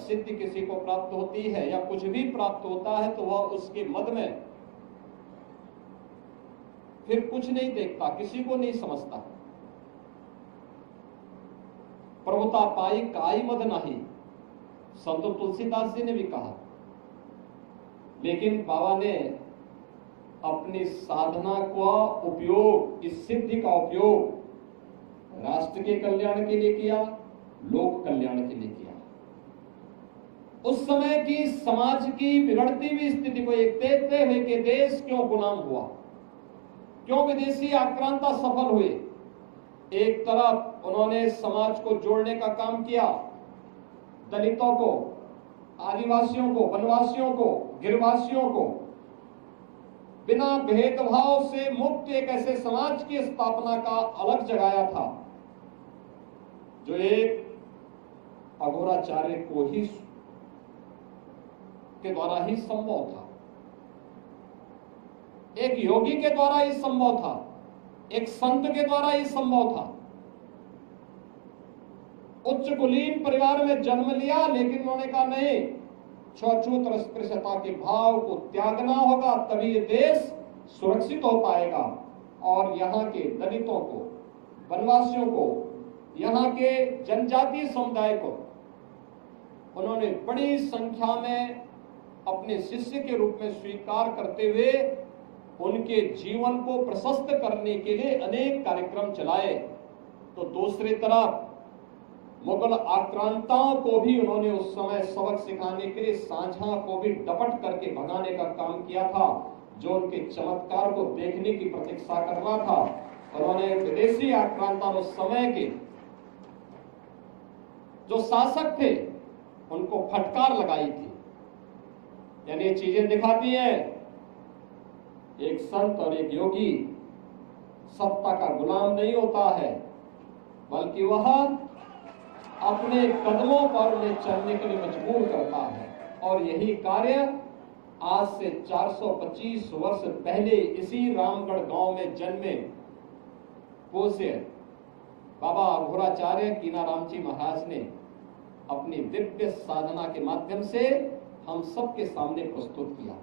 सिद्धि किसी को प्राप्त होती है या कुछ भी प्राप्त होता है तो वह उसके मद में फिर कुछ नहीं देखता, किसी को नहीं समझता। प्रभुता पाई काई मद नहीं, संत तुलसीदास जी ने भी कहा। लेकिन बाबा ने अपनी साधना का उपयोग, इस सिद्धि का उपयोग राष्ट्र के कल्याण के लिए किया, लोक कल्याण के लिए किया। उस समय की समाज की बिगड़ती हुई स्थिति को एक देखते हुए कि देश क्यों गुलाम हुआ, क्यों विदेशी आक्रांता सफल हुए। एक तरफ उन्होंने समाज को जोड़ने का काम किया, दलितों को, आदिवासियों को, वनवासियों को, गिरवासियों को बिना भेदभाव से मुक्त एक ऐसे समाज की स्थापना का अलग जगाया था जो एक अघोराचार्य को ही के द्वारा ही संभव था, एक योगी के द्वारा ही संभव था, एक संत के द्वारा ही संभव था। उच्च कुलीन परिवार में जन्म लिया, लेकिन उन्होंने कहा नहीं, छूत अस्पृश्यता के भाव को त्यागना होगा, तभी ये देश सुरक्षित हो पाएगा। और यहाँ के दलितों को, वनवासियों को, यहाँ के जनजातीय समुदाय को उन्होंने बड़ी संख्या में अपने शिष्य के रूप में स्वीकार करते हुए उनके जीवन को प्रशस्त करने के लिए अनेक कार्यक्रम चलाए। तो दूसरी तरफ मुगल आक्रांताओं को भी उन्होंने उस समय सबक सिखाने के लिए सांझा को भी डपट करके भगाने का काम किया था, जो उनके चमत्कार को देखने की प्रतीक्षा कर रहा था। उन्होंने विदेशी आक्रांता उस समय के जो शासक थे उनको फटकार लगाई थी। यानी ये चीजें दिखाती हैं एक संत और एक योगी सत्ता का गुलाम नहीं होता है, बल्कि वह अपने कदमों पर उन्हें चलने के लिए मजबूर करता है। और यही कार्य आज से 425 वर्ष पहले इसी रामगढ़ गांव में जन्मे पूज्य बाबा अघोराचार्य कीनाराम जी महाराज ने अपनी दिव्य साधना के माध्यम से हम सबके सामने प्रस्तुत किया।